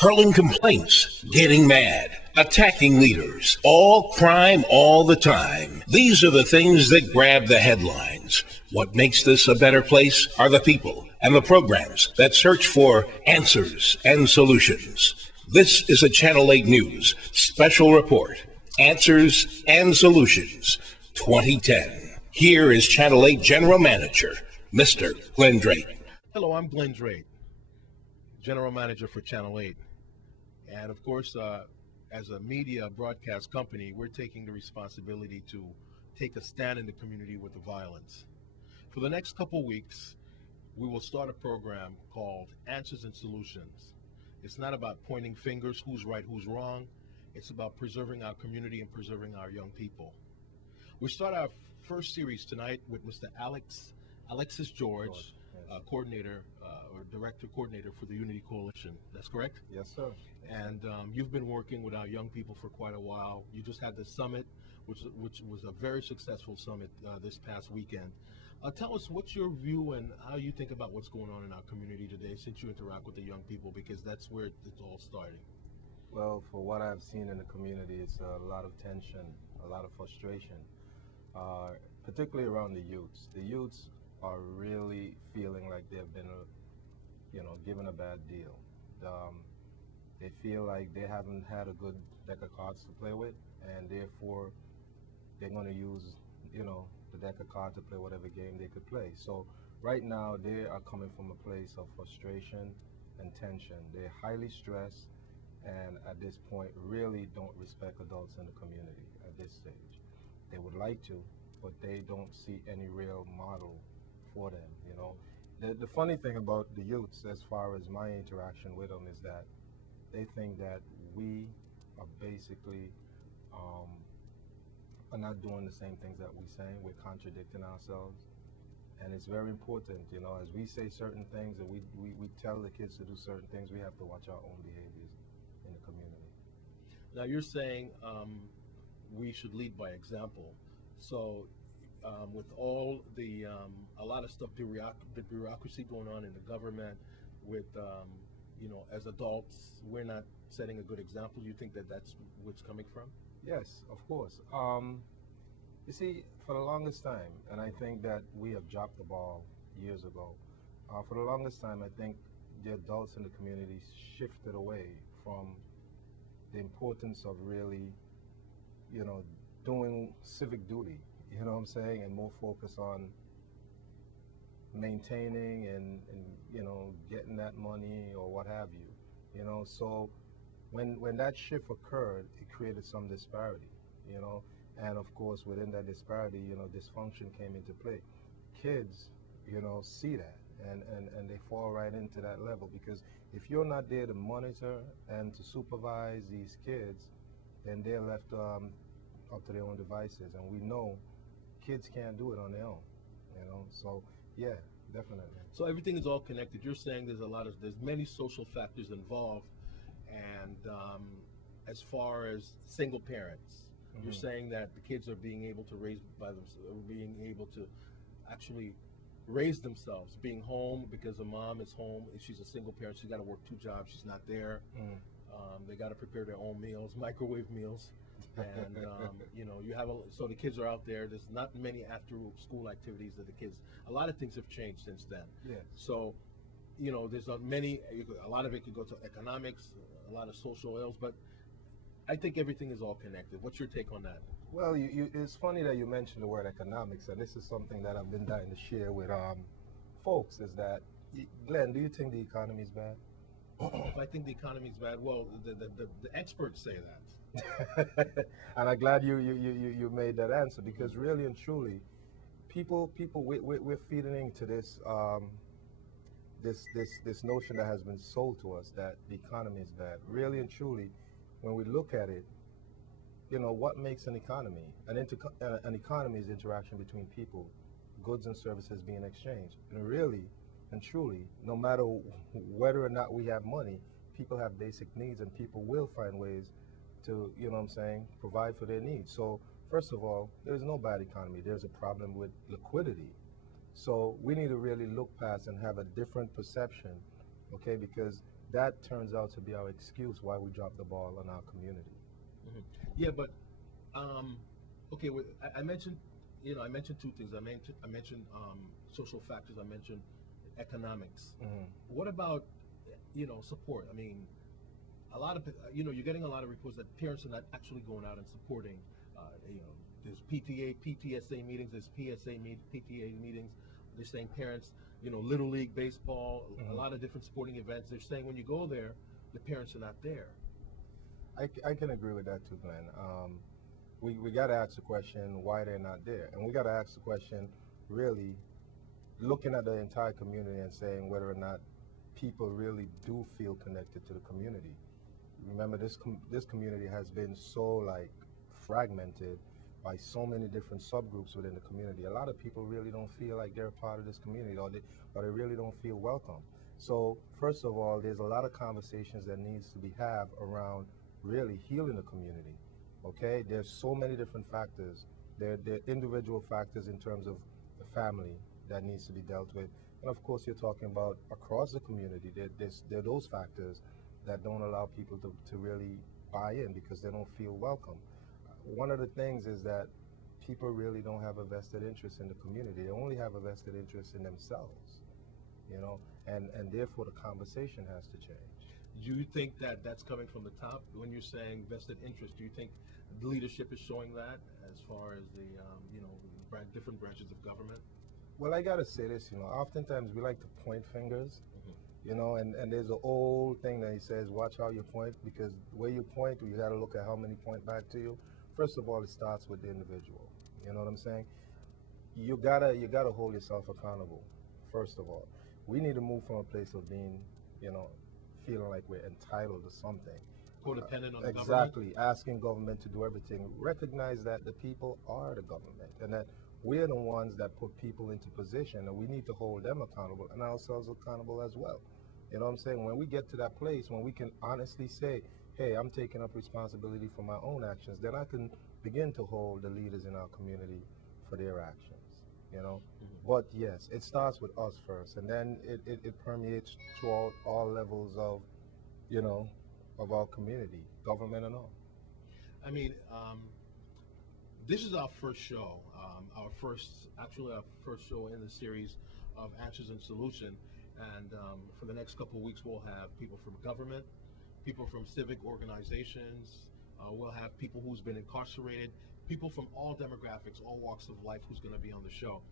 hurling complaints, getting mad, attacking leaders, all crime all the time. These are the things that grab the headlines. What makes this a better place are the people and the programs that search for answers and solutions. This is a Channel 8 News special report, Answers and Solutions 2010. Here is Channel 8 General Manager, Mr. Glenn Drake. Hello, I'm Glenn Drake, General Manager for Channel 8. And of course, as a media broadcast company, we're taking the responsibility to take a stand in the community with the violence. For the next couple weeks, we will start a program called Answers and Solutions. It's not about pointing fingers, who's right, who's wrong. It's about preserving our community and preserving our young people. We start our first series tonight with Mr. Alexis George, coordinator or director coordinator for the Unity Coalition. That's correct? Yes, sir. And you've been working with our young people for quite a while. You just had the summit, which was a very successful summit this past weekend. Tell us what's your view and how you think about what's going on in our community today since you interact with the young people, because that's where it's all starting. Well, for what I've seen in the community, it's a lot of tension, a lot of frustration, particularly around the youths. The youths are really feeling like they've been, given a bad deal. They feel like they haven't had a good deck of cards to play with, and therefore they're going to use, the deck of cards to play whatever game they could play. So right now they are coming from a place of frustration and tension. They're highly stressed, and at this point really don't respect adults in the community at this stage. They would like to, but they don't see any real model for them. The funny thing about the youths, as far as my interaction with them, is that they think that we are basically are not doing the same things that we're saying. We're contradicting ourselves, and it's very important, as we say certain things and we tell the kids to do certain things, we have to watch our own behaviors in the community. Now you're saying we should lead by example. So with all the a lot of stuff, the bureaucracy going on in the government, with as adults, we're not setting a good example. You think that that's what's coming from? Yes, of course. You see, for the longest time, and I think that we have dropped the ball years ago. For the longest time, I think the adults in the community shifted away from the importance of really, doing civic duty. You know what I'm saying? And more focus on maintaining and getting that money or what have you. So when that shift occurred, it created some disparity, and of course within that disparity, dysfunction came into play. Kids, see that and they fall right into that level, because if you're not there to monitor and to supervise these kids, then they're left up to their own devices, and we know kids can't do it on their own, so yeah, definitely. So everything is all connected. You're saying there's many social factors involved, and as far as single parents, you're saying that the kids are being able to raise by themselves, being able to actually raise themselves, being home because the mom is home. If she's a single parent, she's got to work 2 jobs. She's not there. They got to prepare their own meals, microwave meals, and you have so the kids are out there. There's not many after-school activities that the kids. A lot of things have changed since then. Yeah. So, there's a lot of it could go to economics, a lot of social ills, but I think everything is all connected. What's your take on that? Well, it's funny that you mentioned the word economics, and this is something that I've been dying to share with folks, is that, Glenn, do you think the economy is bad? If I think the economy is bad, well, the experts say that. And I'm glad you made that answer, because really and truly, people we're feeding into this this notion that has been sold to us that the economy is bad. Really and truly, when we look at it, what makes an economy? An economy is interaction between people, goods and services being exchanged. And really and truly, no matter whether or not we have money, people have basic needs, and people will find ways to, provide for their needs. So first of all, there's no bad economy. There's a problem with liquidity. So we need to really look past and have a different perception, okay? Because that turns out to be our excuse why we drop the ball on our community. Yeah, but um, okay. I mentioned, I mentioned two things. I mentioned social factors. I mentioned economics. What about, support? I mean, a lot of, you're getting a lot of reports that parents are not actually going out and supporting. There's PTSA meetings, there's PTA meetings. They're saying parents, Little League baseball, a lot of different sporting events. They're saying when you go there, the parents are not there. I can agree with that too, Glenn. We got to ask the question why they're not there, and we got to ask the question, really, looking at the entire community and saying whether or not people really do feel connected to the community. Remember, this community has been so like fragmented by so many different subgroups within the community. A lot of people really don't feel like they're a part of this community, or they really don't feel welcome. So first of all, there's a lot of conversations that needs to be had around really healing the community. Okay, there's so many different factors. There are individual factors in terms of the family that needs to be dealt with, and of course, you're talking about across the community. There are those factors that don't allow people to really buy in because they don't feel welcome. One of the things is that people really don't have a vested interest in the community. They only have a vested interest in themselves, and therefore the conversation has to change. Do you think that that's coming from the top when you're saying vested interest? Do you think the leadership is showing that as far as the, different branches of government? Well, I gotta say this, oftentimes we like to point fingers, and there's an old thing that he says, watch how you point, because where you point, you gotta look at how many point back to you. First of all, it starts with the individual. You know what I'm saying? You gotta hold yourself accountable. First of all, we need to move from a place of being, feeling like we're entitled to something. Codependent on the government? Exactly, asking government to do everything. Recognize that the people are the government, and that we're the ones that put people into position, and we need to hold them accountable and ourselves accountable as well. You know what I'm saying? When we get to that place, when we can honestly say, hey, I'm taking up responsibility for my own actions, then I can begin to hold the leaders in our community for their actions. But yes, it starts with us first, and then it permeates throughout all levels of, of our community, government and all. I mean, this is our first show, our first show in the series of Answers and Solution. And for the next couple of weeks, we'll have people from government, people from civic organizations. We'll have people who's been incarcerated, people from all demographics, all walks of life who's going to be on the show.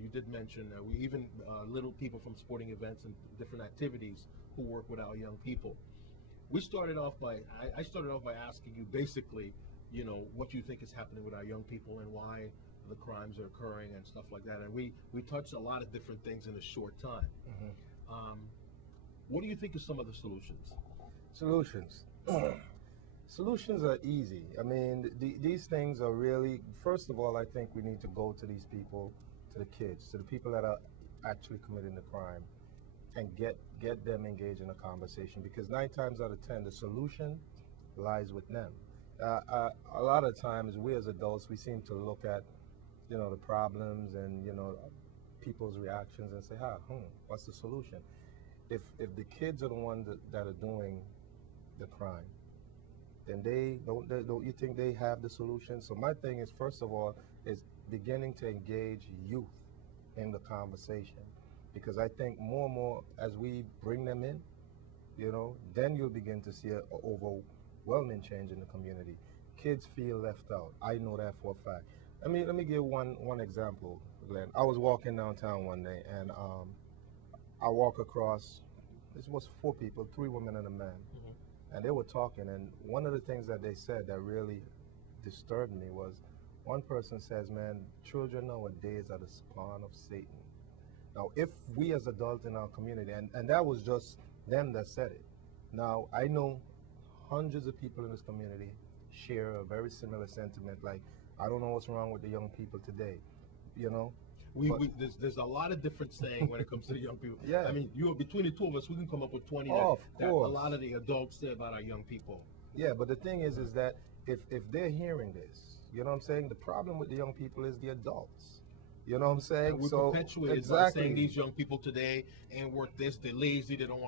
You did mention we even little people from sporting events and different activities who work with our young people. I started off by asking you basically, what you think is happening with our young people and why the crimes are occurring and stuff like that. And we touched a lot of different things in a short time. What do you think are some of the solutions? Solutions. Solutions are easy. I mean, these things are really, first of all, I think we need to go to these people, to the kids, to the people that are actually committing the crime, and get them engaged in a conversation, because 9 times out of 10, the solution lies with them. A lot of times, we as adults, we seem to look at, the problems and, people's reactions and say, what's the solution? If the kids are the ones that are doing the crime, then don't you think they have the solution? So my thing is, first of all, is beginning to engage youth in the conversation, because I think more and more as we bring them in, then you'll begin to see an overwhelming change in the community. Kids feel left out. I know that for a fact. Let me give one example, Glenn. I was walking downtown one day, and I walk across. This was 4 people, 3 women and a man. And they were talking, and one of the things that they said that really disturbed me was, one person says, man, children nowadays are the spawn of Satan. Now, if we as adults in our community, and that was just them that said it. Now, I know hundreds of people in this community share a very similar sentiment, like, I don't know what's wrong with the young people today, There's a lot of different saying when it comes to the young people. Yeah. I mean, between the two of us, we can come up with 20 that a lot of the adults say about our young people. Yeah, but the thing is that if they're hearing this, you know what I'm saying, the problem with the young people is the adults. You know what I'm saying? And we perpetuate by saying these young people today ain't worth this, they're lazy, they don't want